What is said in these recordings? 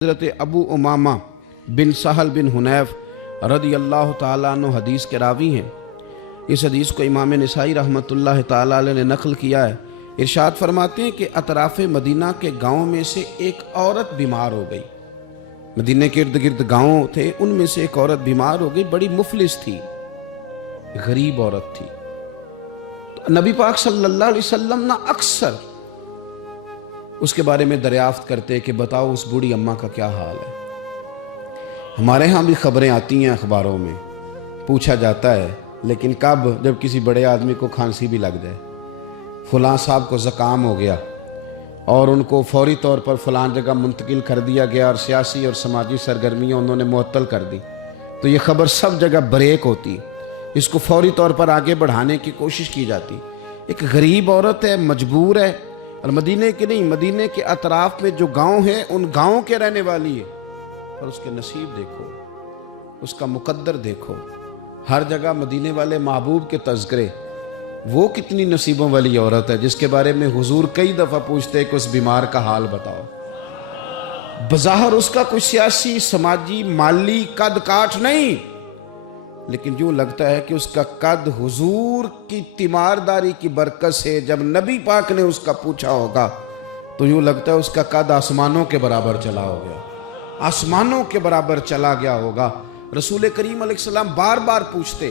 حضرت ابو امامہ بن سہل بن حنیف رضی اللہ تعالیٰ عنہ حدیث کے راوی ہیں۔ اس حدیث کو امام نسائی رحمۃ اللہ تعالیٰ علیہ نے نقل کیا ہے۔ ارشاد فرماتے ہیں کہ اطراف مدینہ کے گاؤں میں سے ایک عورت بیمار ہو گئی۔ مدینہ کے ارد گرد گاؤں تھے، ان میں سے ایک عورت بیمار ہو گئی، بڑی مفلس تھی، غریب عورت تھی۔ تو نبی پاک صلی اللہ علیہ وسلم نہ اکثر اس کے بارے میں دریافت کرتے کہ بتاؤ اس بوڑھی اماں کا کیا حال ہے۔ ہمارے ہاں بھی خبریں آتی ہیں اخباروں میں، پوچھا جاتا ہے، لیکن کب؟ جب کسی بڑے آدمی کو کھانسی بھی لگ جائے، فلاں صاحب کو زکام ہو گیا اور ان کو فوری طور پر فلاں جگہ منتقل کر دیا گیا اور سیاسی اور سماجی سرگرمیاں انہوں نے معطل کر دی، تو یہ خبر سب جگہ بریک ہوتی، اس کو فوری طور پر آگے بڑھانے کی کوشش کی جاتی۔ ایک غریب عورت ہے، مجبور ہے، اور مدینہ کے نہیں، مدینہ کے اطراف میں جو گاؤں ہیں ان گاؤں کے رہنے والی ہے، اور اس کے نصیب دیکھو، اس کا مقدر دیکھو، ہر جگہ مدینے والے محبوب کے تذکرے۔ وہ کتنی نصیبوں والی عورت ہے جس کے بارے میں حضور کئی دفعہ پوچھتے کہ اس بیمار کا حال بتاؤ۔ بظاہر اس کا کوئی سیاسی، سماجی، مالی قد کاٹ نہیں، لیکن یوں لگتا ہے کہ اس کا قد حضور کی تیمارداری کی برکت سے جب نبی پاک نے اس کا پوچھا ہوگا تو یوں لگتا ہے اس کا قد آسمانوں کے برابر چلا ہو گیا، آسمانوں کے برابر چلا گیا ہوگا۔ رسول کریم علیہ السلام بار بار پوچھتے،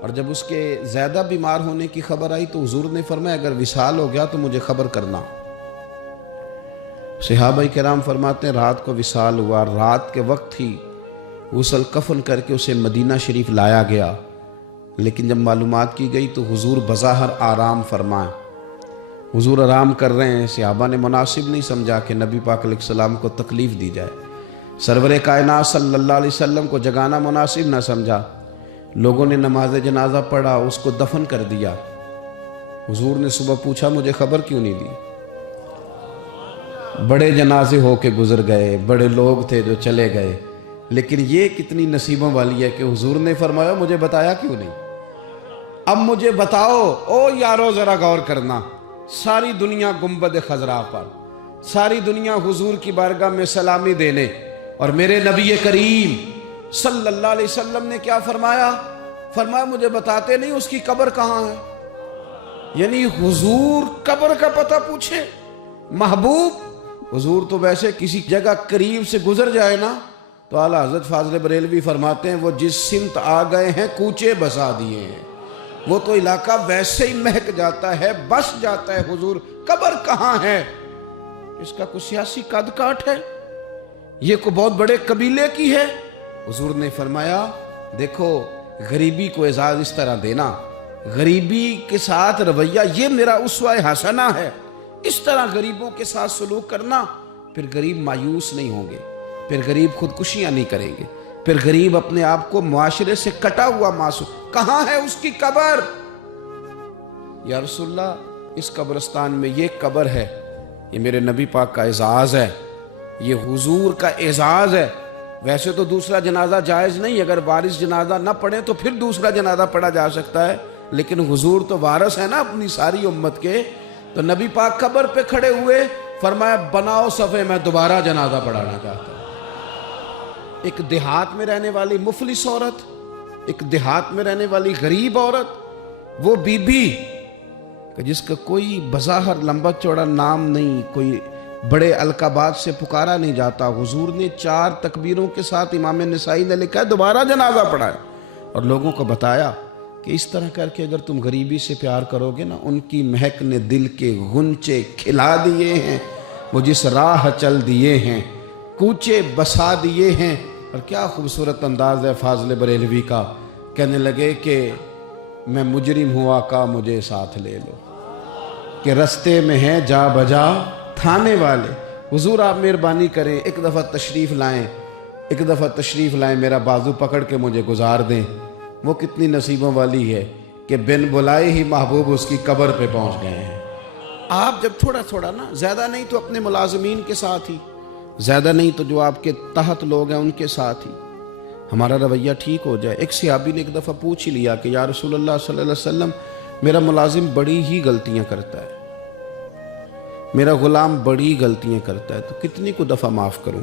اور جب اس کے زیادہ بیمار ہونے کی خبر آئی تو حضور نے فرمایا اگر وصال ہو گیا تو مجھے خبر کرنا۔ صحابہ کرام فرماتے ہیں رات کو وصال ہوا، رات کے وقت ہی غسل کفن کر کے اسے مدینہ شریف لایا گیا، لیکن جب معلومات کی گئی تو حضور بظاہر آرام فرمائیں، حضور آرام کر رہے ہیں۔ صحابہ نے مناسب نہیں سمجھا کہ نبی پاک علیہ السلام کو تکلیف دی جائے، سرور کائنات صلی اللہ علیہ وسلم کو جگانا مناسب نہ سمجھا۔ لوگوں نے نماز جنازہ پڑھا، اس کو دفن کر دیا۔ حضور نے صبح پوچھا مجھے خبر کیوں نہیں دی؟ بڑے جنازے ہو کے گزر گئے، بڑے لوگ تھے جو چلے گئے، لیکن یہ کتنی نصیبوں والی ہے کہ حضور نے فرمایا مجھے بتایا کیوں نہیں؟ اب مجھے بتاؤ۔ او یارو ذرا غور کرنا، ساری دنیا گنبد خضرا پر، ساری دنیا حضور کی بارگاہ میں سلامی دینے، اور میرے نبی کریم صلی اللہ علیہ وسلم نے کیا فرمایا؟ فرمایا مجھے بتاتے نہیں اس کی قبر کہاں ہے؟ یعنی حضور قبر کا پتہ پوچھے محبوب؟ حضور تو ویسے کسی جگہ قریب سے گزر جائے نا تو اعلیٰ حضرت فاضل بریلوی فرماتے ہیں وہ جس سمت آ گئے ہیں کوچے بسا دیے ہیں، وہ تو علاقہ ویسے ہی مہک جاتا ہے، بس جاتا ہے۔ حضور قبر کہاں ہے؟ اس کا کوئی سیاسی قد کاٹ ہے؟ یہ کوئی بہت بڑے قبیلے کی ہے؟ حضور نے فرمایا دیکھو غریبی کو اعزاز اس طرح دینا، غریبی کے ساتھ رویہ یہ میرا اسوہ حسنہ ہے، اس طرح غریبوں کے ساتھ سلوک کرنا، پھر غریب مایوس نہیں ہوں گے، پھر غریب خودکشیاں نہیں کریں گے، پھر غریب اپنے آپ کو معاشرے سے کٹا ہوا محسوس۔ کہاں ہے اس کی قبر؟ یا رسول اللہ اس قبرستان میں یہ قبر ہے، یہ میرے نبی پاک کا اعزاز ہے، یہ حضور کا اعزاز ہے۔ ویسے تو دوسرا جنازہ جائز نہیں، اگر وارث جنازہ نہ پڑھے تو پھر دوسرا جنازہ پڑھا جا سکتا ہے، لیکن حضور تو وارث ہے نا اپنی ساری امت کے۔ تو نبی پاک قبر پہ کھڑے ہوئے، فرمایا بناؤ صفے، میں دوبارہ جنازہ پڑھانا چاہتا ہوں۔ ایک دیہات میں رہنے والی مفلس عورت، ایک دیہات میں رہنے والی غریب عورت، وہ بی بی کہ جس کا کوئی بظاہر لمبا چوڑا نام نہیں، کوئی بڑے القابات سے پکارا نہیں جاتا، حضور نے 4 تکبیروں کے ساتھ امام نسائی نے لکھا ہے دوبارہ جنازہ پڑھایا، اور لوگوں کو بتایا کہ اس طرح کر کے اگر تم غریبی سے پیار کرو گے نا، ان کی مہک نے دل کے غنچے کھلا دیے ہیں، وہ جس راہ چل دیے ہیں، کوچے بسا دیے ہیں۔ اور کیا خوبصورت انداز ہے فاضل بریلوی کا، کہنے لگے کہ میں مجرم ہوں آقا مجھے ساتھ لے لو، کہ رستے میں ہیں جا بجا تھانے والے۔ حضور آپ مہربانی کریں، ایک دفعہ تشریف لائیں، میرا بازو پکڑ کے مجھے گزار دیں۔ وہ کتنی نصیبوں والی ہے کہ بن بلائے ہی محبوب اس کی قبر پہ پہنچ گئے ہیں۔ آپ جب تھوڑا تھوڑا نا، زیادہ نہیں تو اپنے ملازمین کے ساتھ ہی، زیادہ نہیں تو جو آپ کے تحت لوگ ہیں ان کے ساتھ ہی ہمارا رویہ ٹھیک ہو جائے۔ ایک صحابی نے ایک دفعہ پوچھ ہی لیا کہ یا رسول اللہ صلی اللہ علیہ وسلم میرا ملازم بڑی ہی غلطیاں کرتا ہے، میرا غلام بڑی غلطیاں کرتا ہے، تو کتنی کو دفعہ معاف کروں؟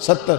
70।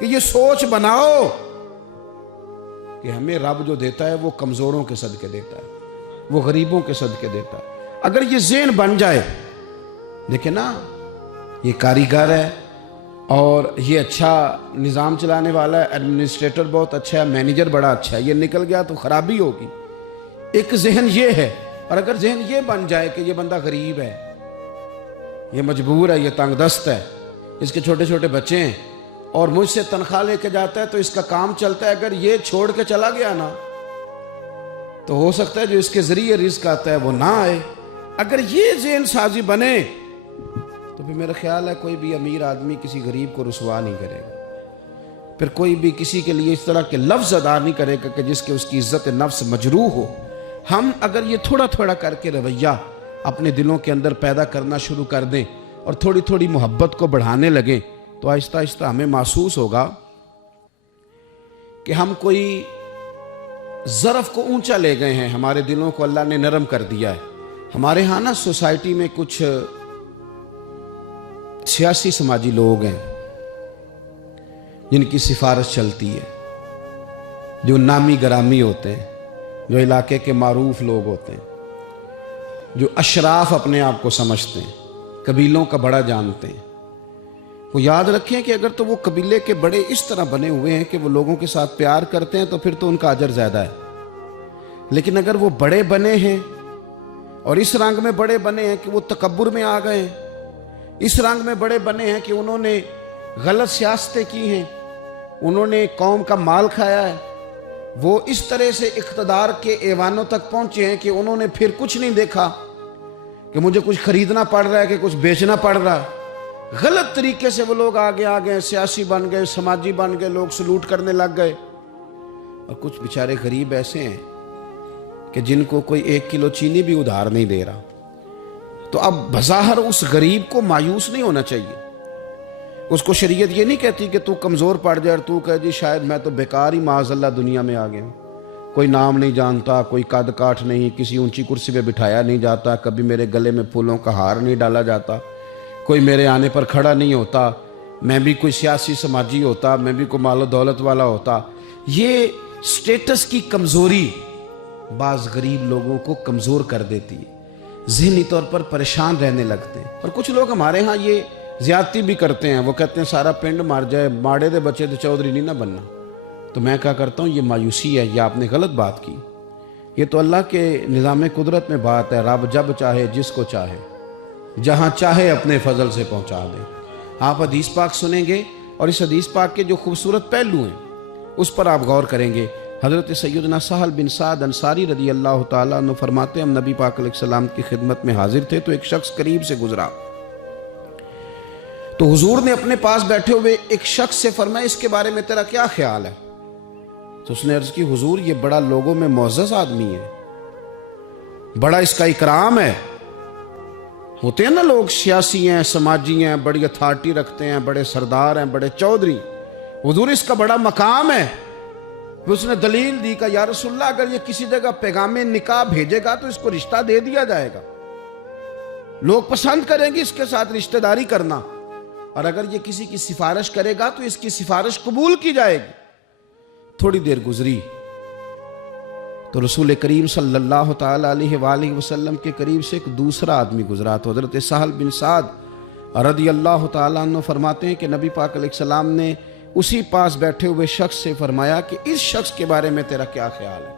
کہ یہ سوچ بناؤ کہ ہمیں رب جو دیتا ہے وہ کمزوروں کے صدقے دیتا ہے، وہ غریبوں کے صدقے دیتا ہے۔ اگر یہ ذہن بن جائے، دیکھیں نا، یہ کاریگر ہے اور یہ اچھا نظام چلانے والا ہے، ایڈمنسٹریٹر بہت اچھا ہے، مینیجر بڑا اچھا ہے، یہ نکل گیا تو خرابی ہوگی۔ ایک ذہن یہ ہے، اور اگر ذہن یہ بن جائے کہ یہ بندہ غریب ہے، یہ مجبور ہے، یہ تنگ دست ہے، اس کے چھوٹے چھوٹے بچے ہیں اور مجھ سے تنخواہ لے کے جاتا ہے تو اس کا کام چلتا ہے، اگر یہ چھوڑ کے چلا گیا نا تو ہو سکتا ہے جو اس کے ذریعے رزق آتا ہے وہ نہ آئے۔ اگر یہ ذہن سازی بنے تو پھر میرا خیال ہے کوئی بھی امیر آدمی کسی غریب کو رسوا نہیں کرے گا، پھر کوئی بھی کسی کے لیے اس طرح کے لفظ ادا نہیں کرے گا کہ جس کے اس کی عزت نفس مجروح ہو۔ ہم اگر یہ تھوڑا تھوڑا کر کے رویہ اپنے دلوں کے اندر پیدا کرنا شروع کر دیں اور تھوڑی تھوڑی محبت کو بڑھانے لگیں تو آہستہ آہستہ ہمیں محسوس ہوگا کہ ہم کوئی ظرف کو اونچا لے گئے ہیں، ہمارے دلوں کو اللہ نے نرم کر دیا ہے۔ ہمارے ہاں نا سوسائٹی میں کچھ سیاسی سماجی لوگ ہیں جن کی سفارش چلتی ہے، جو نامی گرامی ہوتے ہیں، جو علاقے کے معروف لوگ ہوتے ہیں، جو اشراف اپنے آپ کو سمجھتے ہیں، قبیلوں کا بڑا جانتے ہیں۔ وہ یاد رکھیں کہ اگر تو وہ قبیلے کے بڑے اس طرح بنے ہوئے ہیں کہ وہ لوگوں کے ساتھ پیار کرتے ہیں تو پھر تو ان کا اجر زیادہ ہے، لیکن اگر وہ بڑے بنے ہیں اور اس رنگ میں بڑے بنے ہیں کہ وہ تکبر میں آ گئے ہیں، اس رنگ میں بڑے بنے ہیں کہ انہوں نے غلط سیاستیں کی ہیں، انہوں نے قوم کا مال کھایا ہے، وہ اس طرح سے اقتدار کے ایوانوں تک پہنچے ہیں کہ انہوں نے پھر کچھ نہیں دیکھا کہ مجھے کچھ خریدنا پڑ رہا ہے کہ کچھ بیچنا پڑ رہا ہے۔ غلط طریقے سے وہ لوگ آگے آگے سیاسی بن گئے، سماجی بن گئے، لوگ سلوٹ کرنے لگ گئے، اور کچھ بیچارے غریب ایسے ہیں کہ جن کو کوئی 1 کلو چینی بھی ادھار نہیں دے رہا۔ تو اب بظاہر اس غریب کو مایوس نہیں ہونا چاہیے، اس کو شریعت یہ نہیں کہتی کہ تو کمزور پڑ جائے اور تو کہے جی شاید میں تو بیکار ہی معاذ اللہ دنیا میں آ گیا ہوں، کوئی نام نہیں جانتا، کوئی قد کاٹ نہیں، کسی اونچی کرسی پہ بٹھایا نہیں جاتا، کبھی میرے گلے میں پھولوں کا ہار نہیں ڈالا جاتا، کوئی میرے آنے پر کھڑا نہیں ہوتا، میں بھی کوئی سیاسی سماجی ہوتا، میں بھی کوئی مال و دولت والا ہوتا۔ یہ سٹیٹس کی کمزوری بعض غریب لوگوں کو کمزور کر دیتی ہے، ذہنی طور پر پریشان رہنے لگتے ہیں۔ اور کچھ لوگ ہمارے ہاں یہ زیادتی بھی کرتے ہیں، وہ کہتے ہیں سارا پنڈ مر جائے، ماڑے دے بچے تو چودھری نہیں نہ بننا۔ تو میں کیا کرتا ہوں، یہ مایوسی ہے، یہ آپ نے غلط بات کی۔ یہ تو اللہ کے نظام قدرت میں بات ہے، رب جب چاہے جس کو چاہے جہاں چاہے اپنے فضل سے پہنچا دے۔ آپ حدیث پاک سنیں گے اور اس حدیث پاک کے جو خوبصورت پہلو ہیں اس پر آپ غور کریں گے۔ حضرت سیدنا سہل بن سعد انصاری رضی اللہ تعالیٰ عنہ فرماتے ہیں ہم نبی پاک علیہ السلام کی خدمت میں حاضر تھے تو ایک شخص قریب سے گزرا، تو حضور نے اپنے پاس بیٹھے ہوئے ایک شخص سے فرمایا اس کے بارے میں تیرا کیا خیال ہے؟ تو اس نے عرض کی حضور یہ بڑا لوگوں میں معزز آدمی ہے، بڑا اس کا اکرام ہے۔ ہوتے ہیں نا لوگ سیاسی ہیں، سماجی ہیں، بڑی اتھارٹی رکھتے ہیں، بڑے سردار ہیں، بڑے چودھری، حضور اس کا بڑا مقام ہے۔ اس نے دلیل دی کہ یا رسول اللہ اگر یہ کسی جگہ پیغام نکاح بھیجے گا تو اس کو رشتہ دے دیا جائے گا، لوگ پسند کریں گے اس کے ساتھ رشتہ داری کرنا، اور اگر یہ کسی کی سفارش کرے گا تو اس کی سفارش قبول کی جائے گی۔ تھوڑی دیر گزری تو رسول کریم صلی اللہ تعالیٰ علیہ وآلہ وسلم کے قریب سے ایک دوسرا آدمی گزرا، تو حضرت سہل بن سعد رضی اللہ تعالیٰ عنہ فرماتے ہیں کہ نبی پاک علیہ السلام نے اسی پاس بیٹھے ہوئے شخص سے فرمایا کہ اس شخص کے بارے میں تیرا کیا خیال ہے؟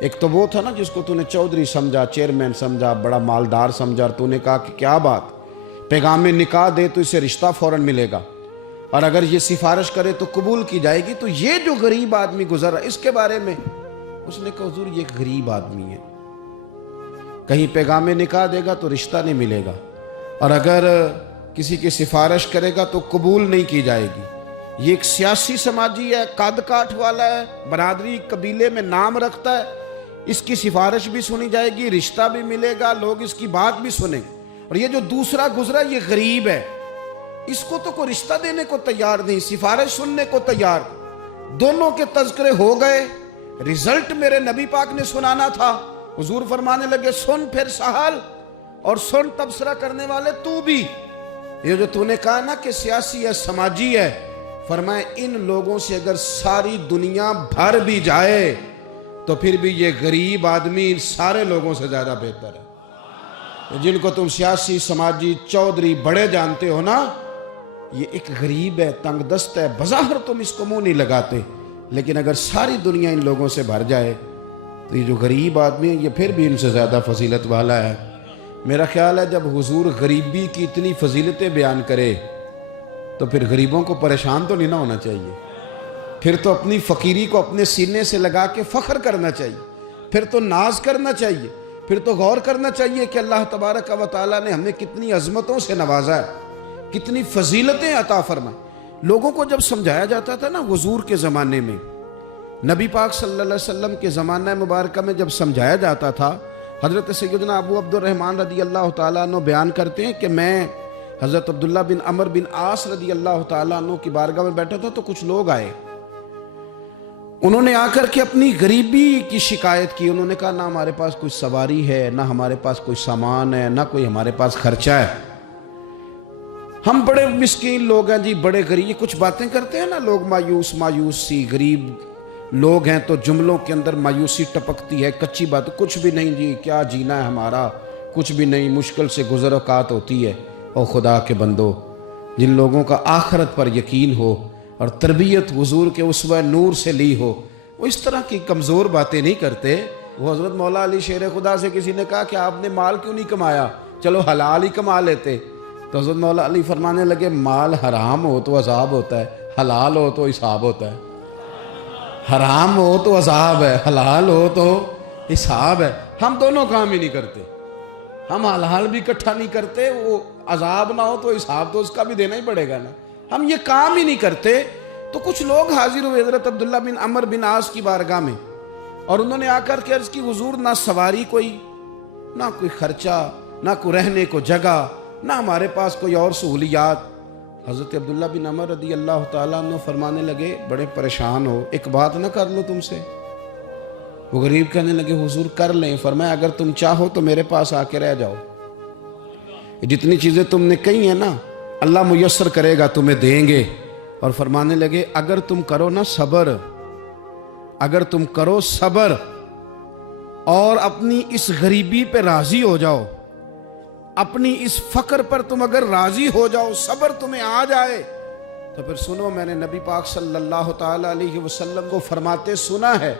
ایک تو وہ تھا نا جس کو تو نے چودھری سمجھا، چیئرمین سمجھا، بڑا مالدار سمجھا، اور تو نے کہا کہ کیا بات، پیغام نکاح دے تو اسے رشتہ فوراً ملے گا، اور اگر یہ سفارش کرے تو قبول کی جائے گی۔ تو یہ جو غریب آدمی گزر رہا اس کے بارے میں اس نے کہا حضور یہ غریب آدمی ہے، کہیں پیغام نکاح دے گا تو رشتہ نہیں ملے گا، اور اگر کسی کی سفارش کرے گا تو قبول نہیں کی جائے گی۔ یہ ایک سیاسی سماجی ہے، قد کاٹ والا ہے، برادری قبیلے میں نام رکھتا ہے، اس کی سفارش بھی سنی جائے گی، رشتہ بھی ملے گا، لوگ اس کی بات بھی سنیں گے۔ اور یہ جو دوسرا گزرا یہ غریب ہے، اس کو تو کوئی رشتہ دینے کو تیار نہیں، سفارش سننے کو تیار۔ دونوں کے تذکرے ہو گئے، رزلٹ میرے نبی پاک نے سنانا تھا۔ حضور فرمانے لگے سن پھر سہل، اور سن تبصرہ کرنے والے تو بھی، یہ جو تو نے کہا نا کہ سیاسی ہے، سماجی ہے، فرمایا ان لوگوں سے اگر ساری دنیا بھر بھی جائے تو پھر بھی یہ غریب آدمی ان سارے لوگوں سے زیادہ بہتر ہے۔ جن کو تم سیاسی، سماجی، چودھری بڑے جانتے ہو نا، یہ ایک غریب ہے، تنگ دست ہے، بظاہر تم اس کو منہ نہیں لگاتے، لیکن اگر ساری دنیا ان لوگوں سے بھر جائے تو یہ جو غریب آدمی ہے یہ پھر بھی ان سے زیادہ فضیلت والا ہے۔ میرا خیال ہے جب حضور غریبی کی اتنی فضیلتیں بیان کرے تو پھر غریبوں کو پریشان تو نہیں نہ ہونا چاہیے، پھر تو اپنی فقیری کو اپنے سینے سے لگا کے فخر کرنا چاہیے، پھر تو ناز کرنا چاہیے، پھر تو غور کرنا چاہیے کہ اللہ تبارک و تعالیٰ نے ہمیں کتنی عظمتوں سے نوازا ہے، کتنی فضیلتیں عطا فرمائیں۔ لوگوں کو جب سمجھایا جاتا تھا نا حضور کے زمانے میں، نبی پاک صلی اللہ علیہ وسلم کے زمانہ مبارکہ میں جب سمجھایا جاتا تھا، حضرت سیدنا ابو عبد الرحمن رضی اللہ تعالیٰ عنہ بیان کرتے ہیں کہ میں حضرت عبداللہ بن عمر بن عاص رضی اللہ تعالیٰ عنہ کی بارگاہ میں بیٹھا تھا تو کچھ لوگ آئے، انہوں نے آ کر کے اپنی غریبی کی شکایت کی۔ انہوں نے کہا نہ ہمارے پاس کوئی سواری ہے، نہ ہمارے پاس کوئی سامان ہے، نہ کوئی ہمارے پاس خرچہ ہے، ہم بڑے مسکین لوگ ہیں جی، بڑے غریب۔ یہ کچھ باتیں کرتے ہیں نا لوگ، مایوس سی، غریب لوگ ہیں تو جملوں کے اندر مایوسی ٹپکتی ہے، کچی بات، کچھ بھی نہیں جی، کیا جینا ہے ہمارا، کچھ بھی نہیں، مشکل سے گزر اوقات ہوتی ہے۔ او خدا کے بندو، جن لوگوں کا آخرت پر یقین ہو اور تربیت حضور کے اسوہ نور سے لی ہو، وہ اس طرح کی کمزور باتیں نہیں کرتے۔ وہ حضرت مولا علی شیر خدا سے کسی نے کہا کہ آپ نے مال کیوں نہیں کمایا، چلو حلال ہی کما لیتے، تو حضرت مولا علی فرمانے لگے مال حرام ہو تو عذاب ہوتا ہے، حلال ہو تو حساب ہوتا ہے۔ حرام ہو تو عذاب ہے، حلال ہو تو حساب ہے، ہم دونوں کام ہی نہیں کرتے، ہم حلال بھی اکٹھا نہیں کرتے، وہ عذاب نہ ہو تو حساب تو اس کا بھی دینا ہی پڑے گا نا، ہم یہ کام ہی نہیں کرتے۔ تو کچھ لوگ حاضر ہوئے حضرت عبداللہ بن عمر بن عاص کی بارگاہ میں، اور انہوں نے آ کر کے عرض کی حضور نہ سواری کوئی، نہ کوئی خرچہ، نہ کوئی رہنے کو جگہ، نہ ہمارے پاس کوئی اور سہولیات۔ حضرت عبداللہ بن عمر رضی اللہ تعالیٰ عنہ فرمانے لگے بڑے پریشان ہو، ایک بات نہ کر لو تم سے؟ وہ غریب کہنے لگے حضور کر لیں۔ فرمایا اگر تم چاہو تو میرے پاس آ کے رہ جاؤ، جتنی چیزیں تم نے کہی ہیں نا اللہ میسر کرے گا، تمہیں دیں گے۔ اور فرمانے لگے اگر تم کرو نا صبر، اگر تم کرو صبر اور اپنی اس غریبی پہ راضی ہو جاؤ، اپنی اس فقر پر تم اگر راضی ہو جاؤ، صبر تمہیں آ جائے، تو پھر سنو میں نے نبی پاک صلی اللہ تعالی علیہ وسلم کو فرماتے سنا ہے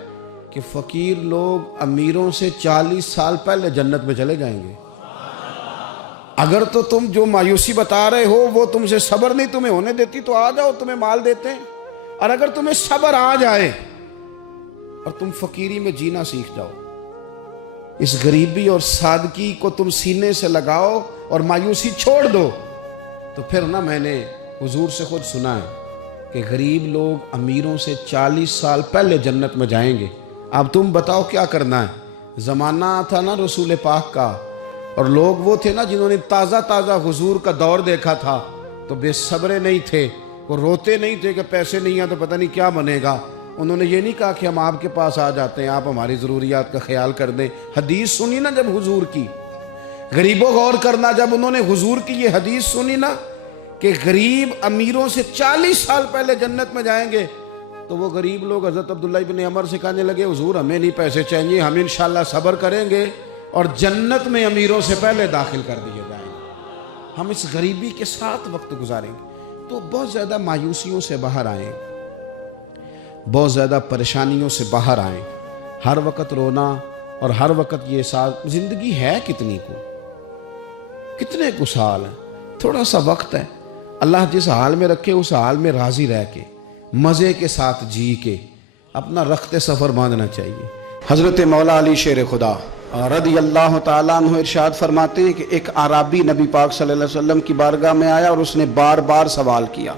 کہ فقیر لوگ امیروں سے 40 سال پہلے جنت میں چلے جائیں گے۔ اگر تو تم جو مایوسی بتا رہے ہو وہ تم سے صبر نہیں تمہیں ہونے دیتی تو آ جاؤ، تمہیں مال دیتے ہیں، اور اگر تمہیں صبر آ جائے اور تم فقیری میں جینا سیکھ جاؤ، اس غریبی اور سادگی کو تم سینے سے لگاؤ اور مایوسی چھوڑ دو، تو پھر نا میں نے حضور سے خود سنا ہے کہ غریب لوگ امیروں سے 40 سال پہلے جنت میں جائیں گے۔ اب تم بتاؤ کیا کرنا ہے؟ زمانہ تھا نا رسول پاک کا، اور لوگ وہ تھے نا جنہوں نے تازہ تازہ حضور کا دور دیکھا تھا، تو بے صبرے نہیں تھے، وہ روتے نہیں تھے کہ پیسے نہیں ہیں تو پتہ نہیں کیا بنے گا۔ انہوں نے یہ نہیں کہا کہ ہم آپ کے پاس آ جاتے ہیں، آپ ہماری ضروریات کا خیال کر دیں۔ حدیث سنی نا جب حضور کی، غریبوں غور کرنا، جب انہوں نے حضور کی یہ حدیث سنی نا کہ غریب امیروں سے 40 سال پہلے جنت میں جائیں گے، تو وہ غریب لوگ حضرت عبداللہ بن عمر سے کہنے لگے حضور ہمیں نہیں پیسے چاہیے، ہم انشاءاللہ صبر کریں گے اور جنت میں امیروں سے پہلے داخل کر دیے جائیں گے، ہم اس غریبی کے ساتھ وقت گزاریں گے۔ تو بہت زیادہ مایوسیوں سے باہر آئیں، بہت زیادہ پریشانیوں سے باہر آئیں، ہر وقت رونا اور ہر وقت یہ ساتھ، زندگی ہے کتنی کو، کتنے کو سال ہیں، تھوڑا سا وقت ہے، اللہ جس حال میں رکھے اس حال میں راضی رہ کے مزے کے ساتھ جی کے اپنا رخت سفر باندھنا چاہیے۔ حضرت مولا علی شیر خدا رضی اللہ تعالیٰ عنہ ارشاد فرماتے ہیں کہ ایک اعرابی نبی پاک صلی اللہ علیہ وسلم کی بارگاہ میں آیا اور اس نے بار بار سوال کیا،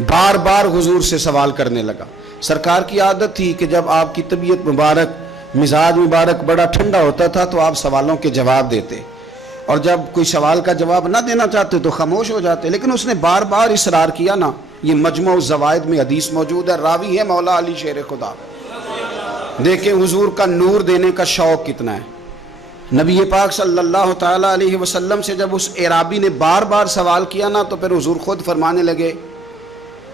بار بار حضور سے سوال کرنے لگا۔ سرکار کی عادت تھی کہ جب آپ کی طبیعت مبارک، مزاج مبارک بڑا ٹھنڈا ہوتا تھا تو آپ سوالوں کے جواب دیتے، اور جب کوئی سوال کا جواب نہ دینا چاہتے تو خاموش ہو جاتے، لیکن اس نے بار بار اصرار کیا نا۔ یہ مجموع الزوائد میں حدیث موجود ہے، راوی ہے مولا علی شیر خدا۔ دیکھیں حضور کا نور دینے کا شوق کتنا ہے۔ نبی پاک صلی اللہ تعالیٰ علیہ وسلم سے جب اس اعرابی نے بار بار سوال کیا نا تو پھر حضور خود فرمانے لگے